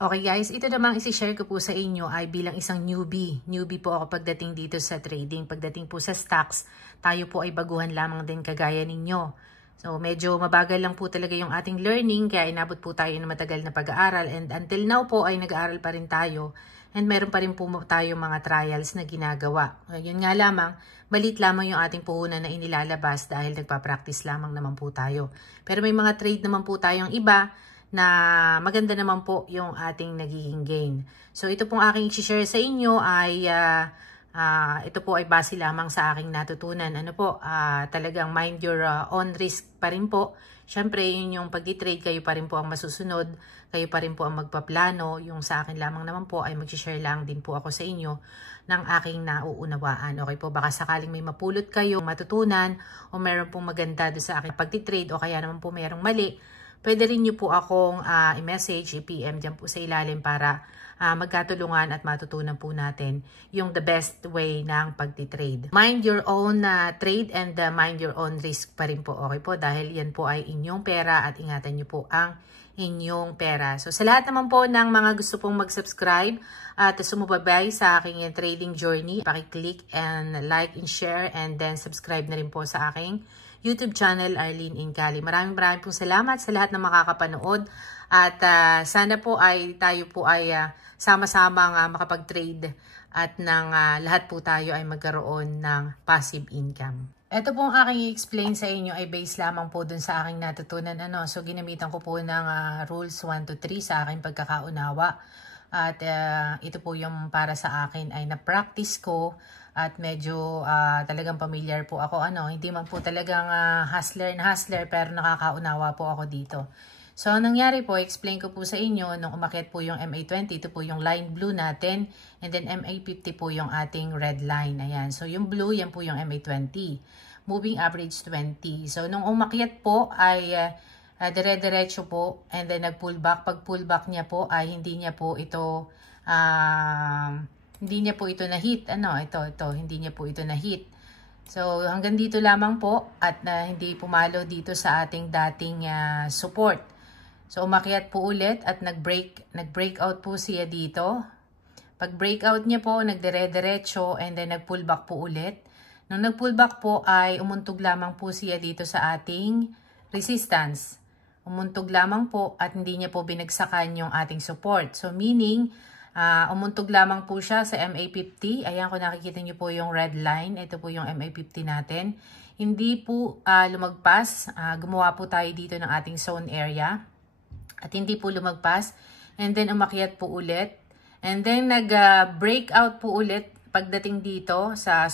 Okay guys, ito namang isi-share ko po sa inyo ay bilang isang newbie. Newbie po ako pagdating dito sa trading. Pagdating po sa stocks, tayo po ay baguhan lamang din kagaya ninyo. So medyo mabagal lang po talaga yung ating learning kaya inabot po tayo ng matagal na pag-aaral. And until now po ay nag-aaral pa rin tayo. And meron pa rin po tayo mga trials na ginagawa. Yun nga lamang, malit lamang yung ating puhunan na inilalabas dahil nagpa-practice lamang naman po tayo. Pero may mga trade naman po tayong iba na maganda naman po yung ating nagiging gain. So ito pong aking i-share sa inyo ay ito po ay base lamang sa aking natutunan. Ano po, talagang mind your own risk pa rin po. Siyempre, yun yung pag-trade, kayo pa rin po ang masusunod, kayo pa rin po ang magpaplano. Yung sa akin lamang naman po ay mag-share lang din po ako sa inyo ng aking nauunawaan. Okay po, baka sakaling may mapulot kayo, matutunan, o meron pong maganda doon sa aking pag-trade, o kaya naman po merong mali, pwede rin nyo po akong i-message, i-PM dyan po sa ilalim para magkatulungan at matutunan po natin yung the best way ng pagtitrade. Mind your own trade and mind your own risk pa rin po. Okay po, dahil yan po ay inyong pera at ingatan nyo po ang inyong pera. So sa lahat naman po ng mga gusto pong mag-subscribe at sumubabay sa aking trading journey, paki-click and like and share and then subscribe na rin po sa aking YouTube channel, Arlene Incali. Maraming pong salamat sa lahat ng makakapanood at sana po ay tayo po ay sama-sama makapag-trade at lahat po tayo ay magkaroon ng passive income. Ito pong aking i-explain sa inyo ay based lamang po dun sa aking natutunan. So ginamitan ko po ng rules 1 to 3 sa aking pagkakaunawa. At ito po yung para sa akin ay na-practice ko at medyo talagang familiar po ako. Hindi man po talagang hustler na hustler pero nakakaunawa po ako dito. So ang nangyari po, explain ko po sa inyo nung umakyat po yung MA20, ito po yung line blue natin and then MA50 po yung ating red line. Ayan. So yung blue, yan po yung MA20. Moving average 20. So nung umakyat po ay dire-diretso po and then nag-pullback. Pag pullback niya po ay hindi niya po ito na-hit. Hindi niya po ito na-hit. So hanggang dito lamang po at hindi pumalo dito sa ating dating support. So umakyat po ulit at nag-breakout po siya dito. Pag breakout niya po, nagdire-diretso and then nag-pullback po ulit. Nung nag-pullback po ay umuntog lamang po siya dito sa ating resistance. Umuntog lamang po at hindi niya po binagsakan yung ating support. So meaning, umuntog lamang po siya sa MA50. Ayan, kung nakikita niyo po yung red line. Ito po yung MA50 natin. Hindi po lumagpas. Gumawa po tayo dito ng ating zone area. At hindi po lumagpas. And then umakyat po ulit. And then nag-breakout po ulit pagdating dito sa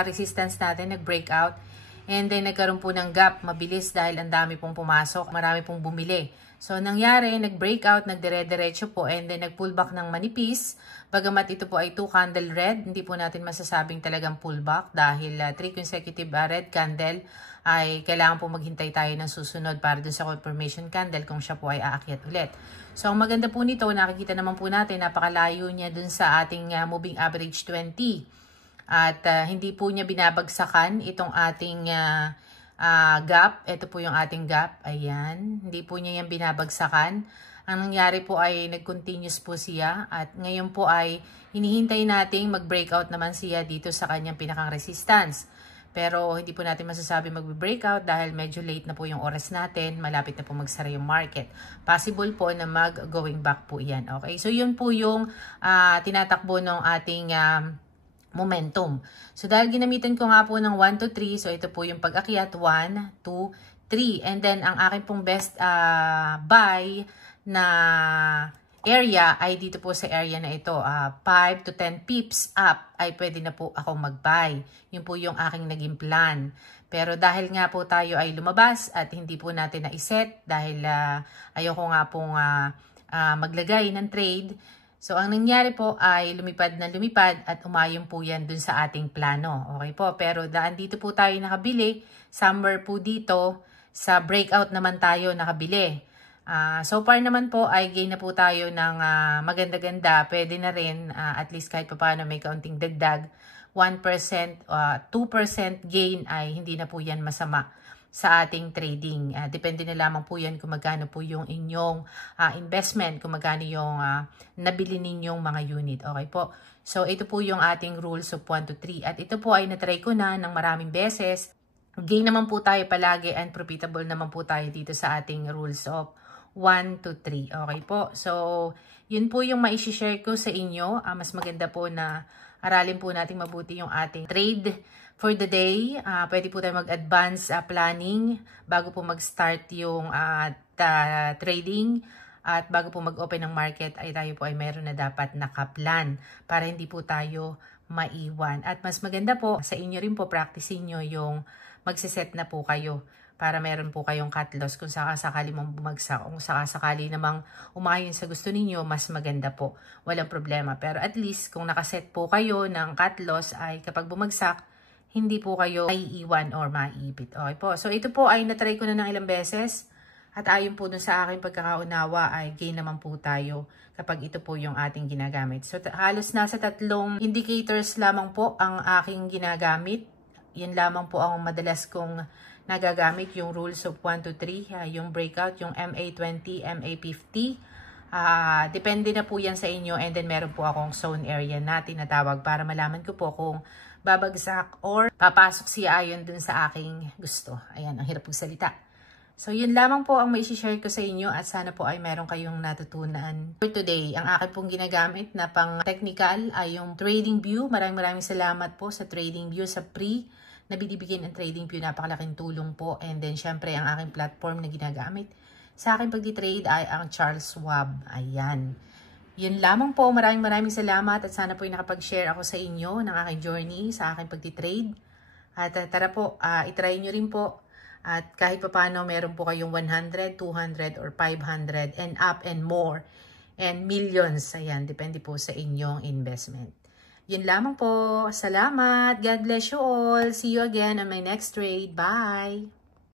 resistance natin. Nag-breakout. And then nagkaroon po ng gap mabilis dahil ang dami pong pumasok. Marami pong bumili. So nangyari, nag-breakout, nagdire-diretso po. And then nag-pullback ng manipis. Bagamat ito po ay 2 candle red. Hindi po natin masasabing talagang pullback. Dahil 3 consecutive red candle ay kailangan po maghintay tayo ng susunod para dun sa confirmation candle kung siya po ay aakyat ulit. So ang maganda po nito, nakikita naman po natin, napakalayo niya dun sa ating moving average 20. At hindi po niya binabagsakan itong ating gap. Ito po yung ating gap. Ayan. Hindi po niya yan binabagsakan. Ang nangyari po ay nag-continuous po siya. At ngayon po ay hinihintay nating mag-breakout naman siya dito sa kanyang pinakang resistance. Pero hindi po natin masasabi mag-breakout dahil medyo late na po yung oras natin. Malapit na po magsara yung market. Possible po na mag-going back po yan. Okay? So yun po yung tinatakbo ng ating momentum. So dahil ginamitan ko nga po ng 1 to 3, so ito po yung pag-akyat, 1, 2, 3. And then ang aking pong best buy na area ay dito po sa area na ito. 5 to 10 pips up ay pwede na po ako mag-buy. Yun po yung aking naging plan. Pero dahil nga po tayo ay lumabas at hindi po natin na-set dahil ayoko nga pong maglagay ng trade. So, ang nangyari po ay lumipad na lumipad at umayon po yan dun sa ating plano. Okay po, pero daan dito po tayo nakabili. Somewhere po dito, sa breakout naman tayo nakabili. So far naman po ay gain na po tayo ng maganda-ganda. Pwede na rin, at least kahit pa paano may kaunting dagdag. 1%, 2% gain ay hindi na po yan masama. sa ating trading. Depende na lamang po yan kung magkano po yung inyong investment, kung magkano yung nabili ninyong mga unit. Okay po. So, ito po yung ating rules of 1 to 3. At ito po ay natry ko na ng maraming beses. Gain naman po tayo palagi and profitable naman po tayo dito sa ating rules of 1 to 3. Okay po. So, yun po yung ma-share ko sa inyo. Mas maganda po na aralin po natin mabuti yung ating trade for the day. Pwede po tayo mag-advance planning bago po mag-start yung trading. At bago po mag-open ng market ay tayo po ay meron na dapat nakaplan para hindi po tayo maiwan. At mas maganda po sa inyo rin po practicein nyo yung magsiset na po kayo para meron po kayong cut loss kung sakasakali mong bumagsak. Kung sakasakali namang umayon sa gusto ninyo, mas maganda po. Walang problema. Pero at least kung nakaset po kayo ng cut loss ay kapag bumagsak, hindi po kayo maiiwan or maiipit. Okay po. So ito po ay natry ko na ng ilang beses. At ayon po dun sa aking pagkakaunawa ay gain naman po tayo kapag ito po yung ating ginagamit. So halos nasa 3 indicators lamang po ang aking ginagamit. Yan lamang po ang madalas kong nagagamit, yung rules of 1 to 3, yung breakout, yung MA20, MA50. Depende na po yan sa inyo, and then meron po akong zone area na tinatawag para malaman ko po kung babagsak or papasok siya ayon dun sa aking gusto. Ayan, ang hirap magsalita. So, yun lamang po ang mai-share ko sa inyo at sana po ay meron kayong natutunan. For today, ang akin pong ginagamit na pang technical ay yung Trading View. Maraming salamat po sa Trading View, sa free na binibigyan ng Trading View. Napakalaking tulong po. And then, syempre, ang aking platform na ginagamit sa aking pagdi-trade ay ang Charles Schwab. Ayan. Yun lamang po. Maraming salamat at sana po ay nakapag-share ako sa inyo ng aking journey sa aking pagdi-trade. At tara po, itry nyo rin po. At kahit pa paano, meron po kayong 100, 200, or 500 and up and more. And millions. Ayan, depende po sa inyong investment. Yun lamang po. Salamat. God bless you all. See you again on my next trade. Bye!